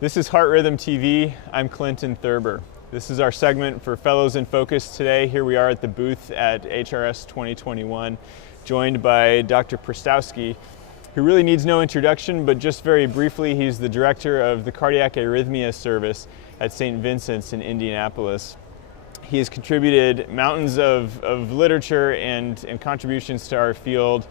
This is Heart Rhythm TV. I'm Clinton Thurber. This is our segment for Fellows in Focus today. Here we are at the booth at FHRS 2021, joined by Dr. Prystowsky, who really needs no introduction, but just very briefly, he's the director of the Cardiac Arrhythmias Service at St. Vincent's in Indianapolis. He has contributed mountains of literature and contributions to our field,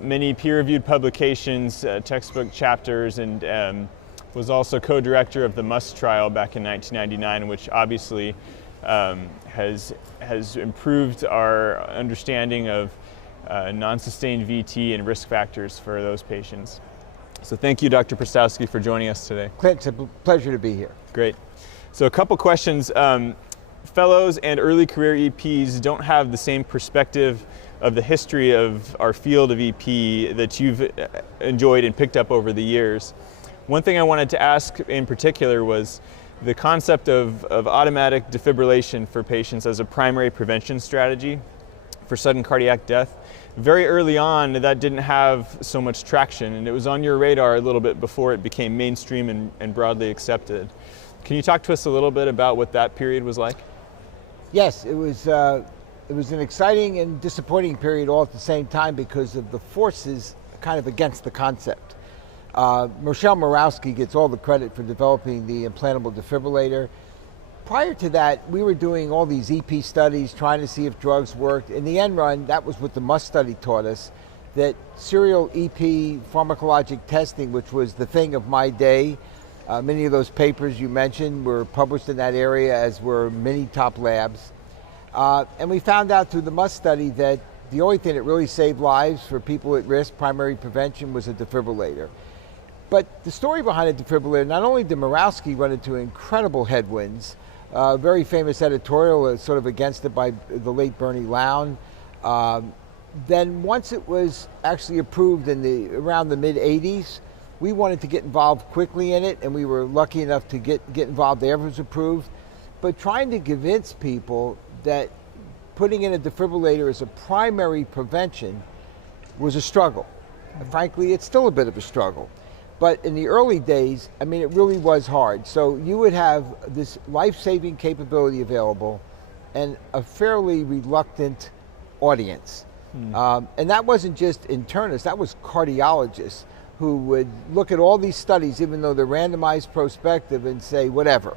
many peer-reviewed publications, textbook chapters, and was also co-director of the MUST trial back in 1999, which obviously has improved our understanding of non-sustained VT and risk factors for those patients. So thank you, Dr. Prystowsky, for joining us today. Clint, it's a pleasure to be here. Great. So a couple questions. Fellows and early career EPs don't have the same perspective of the history of our field of EP that you've enjoyed and picked up over the years. One thing I wanted to ask in particular was the concept of automatic defibrillation for patients as a primary prevention strategy for sudden cardiac death. Very early on, that didn't have so much traction, and it was on your radar a little bit before it became mainstream and broadly accepted. Can you talk to us a little bit about what that period was like? Yes, it was an exciting and disappointing period all at the same time because of the forces kind of against the concept. Michelle Morawski gets all the credit for developing the implantable defibrillator. Prior to that, we were doing all these EP studies, trying to see if drugs worked. In the end run, that was what the MUST study taught us, that serial EP pharmacologic testing, which was the thing of my day. Many of those papers you mentioned were published in that area, as were many top labs. And we found out through the MUST study that the only thing that really saved lives for people at risk, primary prevention, was a defibrillator. But the story behind a defibrillator, not only did Morawski run into incredible headwinds, very famous editorial sort of against it by the late Bernie Lown. Then once it was actually approved around the mid-'80s, we wanted to get involved quickly in it, and we were lucky enough to get involved there. It was approved. But trying to convince people that putting in a defibrillator as a primary prevention was a struggle. And frankly, it's still a bit of a struggle. But in the early days, I mean, it really was hard. So you would have this life-saving capability available and a fairly reluctant audience. And that wasn't just internists, that was cardiologists who would look at all these studies, even though they're randomized prospective, and say, whatever.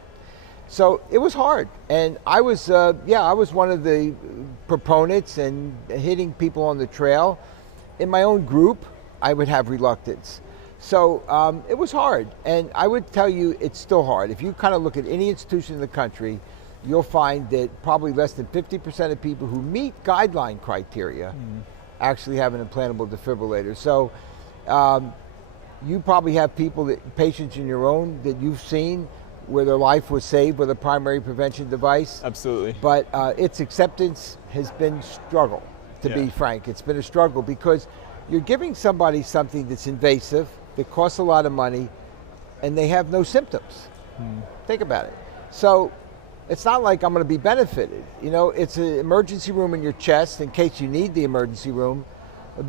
So it was hard. And I was one of the proponents and hitting people on the trail. In my own group, I would have reluctance. So it was hard, and I would tell you it's still hard. If you kind of look at any institution in the country, you'll find that probably less than 50% of people who meet guideline criteria actually have an implantable defibrillator. So you probably have patients in your own that you've seen where their life was saved with a primary prevention device. Absolutely. But its acceptance has been a struggle, to be frank. It's been a struggle because you're giving somebody something that's invasive, that costs a lot of money, and they have no symptoms. Think about it. So it's not like I'm going to be benefited. You know, it's an emergency room in your chest in case you need the emergency room,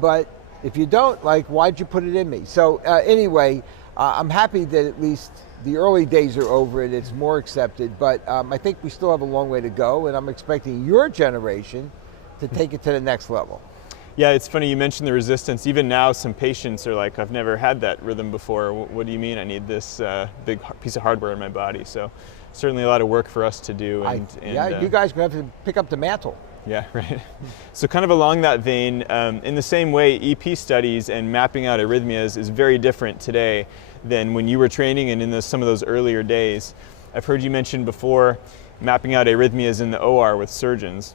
but if you don't, like, why'd you put it in me? So anyway, I'm happy that at least the early days are over and it's more accepted, but I think we still have a long way to go, and I'm expecting your generation to take it to the next level. Yeah, it's funny you mentioned the resistance. Even now, some patients are like, I've never had that rhythm before. What do you mean I need this big piece of hardware in my body? So certainly a lot of work for us to do. You guys are going to have to pick up the mantle. Yeah, right. So kind of along that vein, in the same way, EP studies and mapping out arrhythmias is very different today than when you were training and in some of those earlier days. I've heard you mention before mapping out arrhythmias in the OR with surgeons.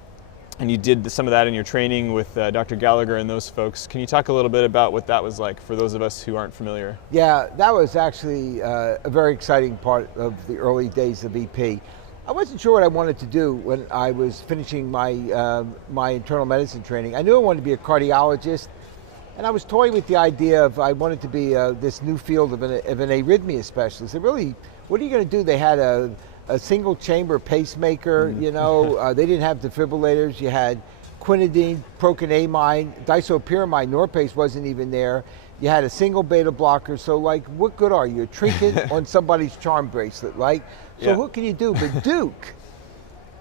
And you did some of that in your training with Dr. Gallagher and those folks. Can you talk a little bit about what that was like for those of us who aren't familiar? Yeah, that was actually a very exciting part of the early days of EP. I wasn't sure what I wanted to do when I was finishing my internal medicine training. I knew I wanted to be a cardiologist, and I was toying with the idea of I wanted to be this new field of an arrhythmia specialist. They really, what are you going to do? They had a single chamber pacemaker, you know, they didn't have defibrillators. You had quinidine, procanamide, disopyramide, Norpace wasn't even there. You had a single beta blocker, so like, what good are you? A trinket on somebody's charm bracelet, right? So what can you do? But Duke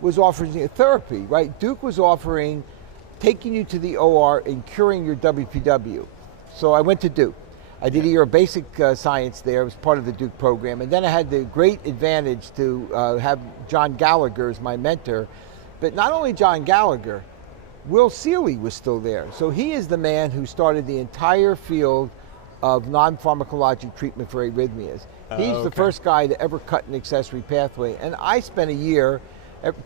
was offering therapy, right? Duke was offering taking you to the OR and curing your WPW. So I went to Duke. I did a year of basic science there. It was part of the Duke program. And then I had the great advantage to have John Gallagher as my mentor. But not only John Gallagher, Will Seeley was still there. So he is the man who started the entire field of non-pharmacologic treatment for arrhythmias. He's the first guy to ever cut an accessory pathway. And I spent a year,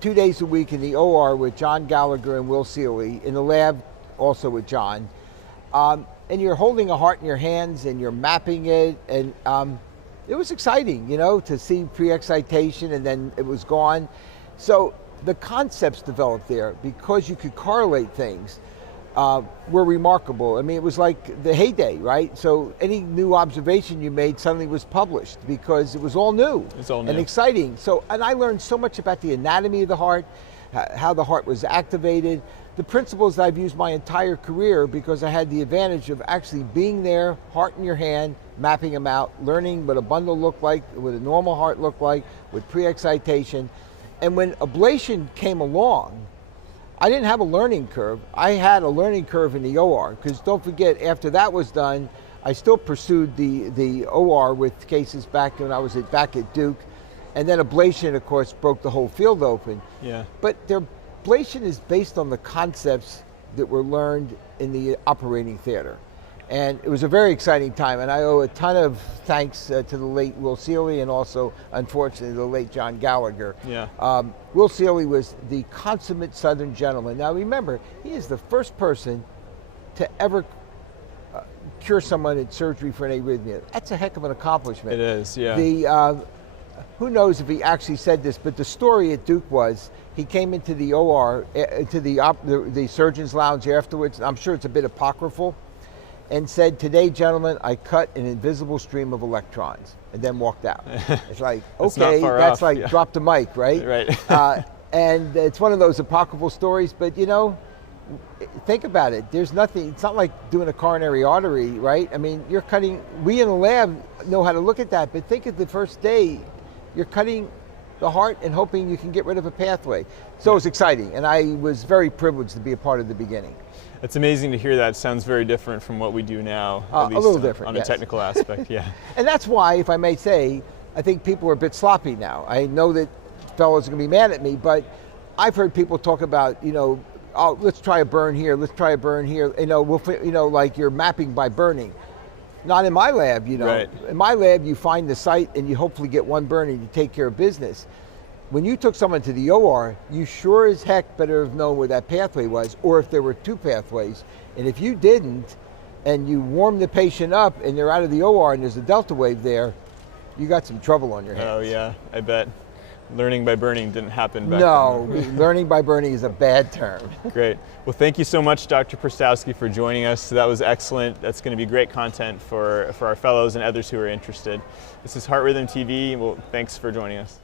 2 days a week in the OR with John Gallagher and Will Seeley, in the lab also with John. And you're holding a heart in your hands and you're mapping it. And it was exciting, you know, to see pre-excitation and then it was gone. So the concepts developed there because you could correlate things were remarkable. I mean, it was like the heyday, right? So any new observation you made suddenly was published because it was all new. It's all new. And exciting. So, and I learned so much about the anatomy of the heart, how the heart was activated, the principles that I've used my entire career because I had the advantage of actually being there, heart in your hand, mapping them out, learning what a bundle looked like, what a normal heart looked like, with pre-excitation. And when ablation came along, I didn't have a learning curve. I had a learning curve in the OR, because don't forget, after that was done, I still pursued the OR with cases back when I was back at Duke. And then ablation, of course, broke the whole field open. Yeah. But their ablation is based on the concepts that were learned in the operating theater. And it was a very exciting time, and I owe a ton of thanks to the late Will Seeley and also, unfortunately, the late John Gallagher. Yeah. Will Seeley was the consummate Southern gentleman. Now remember, he is the first person to ever cure someone in surgery for an arrhythmia. That's a heck of an accomplishment. It is, yeah. Who knows if he actually said this, but the story at Duke was, he came into the OR, to the surgeon's lounge afterwards, and I'm sure it's a bit apocryphal, and said, "Today, gentlemen, I cut an invisible stream of electrons," and then walked out. It's like, okay, that's like drop the mic, right? Right. And it's one of those apocryphal stories, but you know, think about it. There's nothing, it's not like doing a coronary artery, right? I mean, you're cutting, we in the lab know how to look at that, but think of the first day, you're cutting the heart and hoping you can get rid of a pathway. So it was exciting, and I was very privileged to be a part of the beginning. It's amazing to hear that. It sounds very different from what we do now. A little different, on yes. a technical aspect, yeah. And that's why, if I may say, I think people are a bit sloppy now. I know that fellows are going to be mad at me, but I've heard people talk about, you know, oh, let's try a burn here, let's try a burn here. You know, like you're mapping by burning. Not in my lab, you know. Right. In my lab, you find the site and you hopefully get one burn and you take care of business. When you took someone to the OR, you sure as heck better have known where that pathway was, or if there were two pathways. And if you didn't, and you warm the patient up and they're out of the OR and there's a delta wave there, you got some trouble on your hands. Oh yeah, I bet. Learning by burning didn't happen back then. Learning by burning is a bad term. Great. Well, thank you so much, Dr. Prystowsky, for joining us. That was excellent. That's going to be great content for our fellows and others who are interested. This is Heart Rhythm TV. Well, thanks for joining us.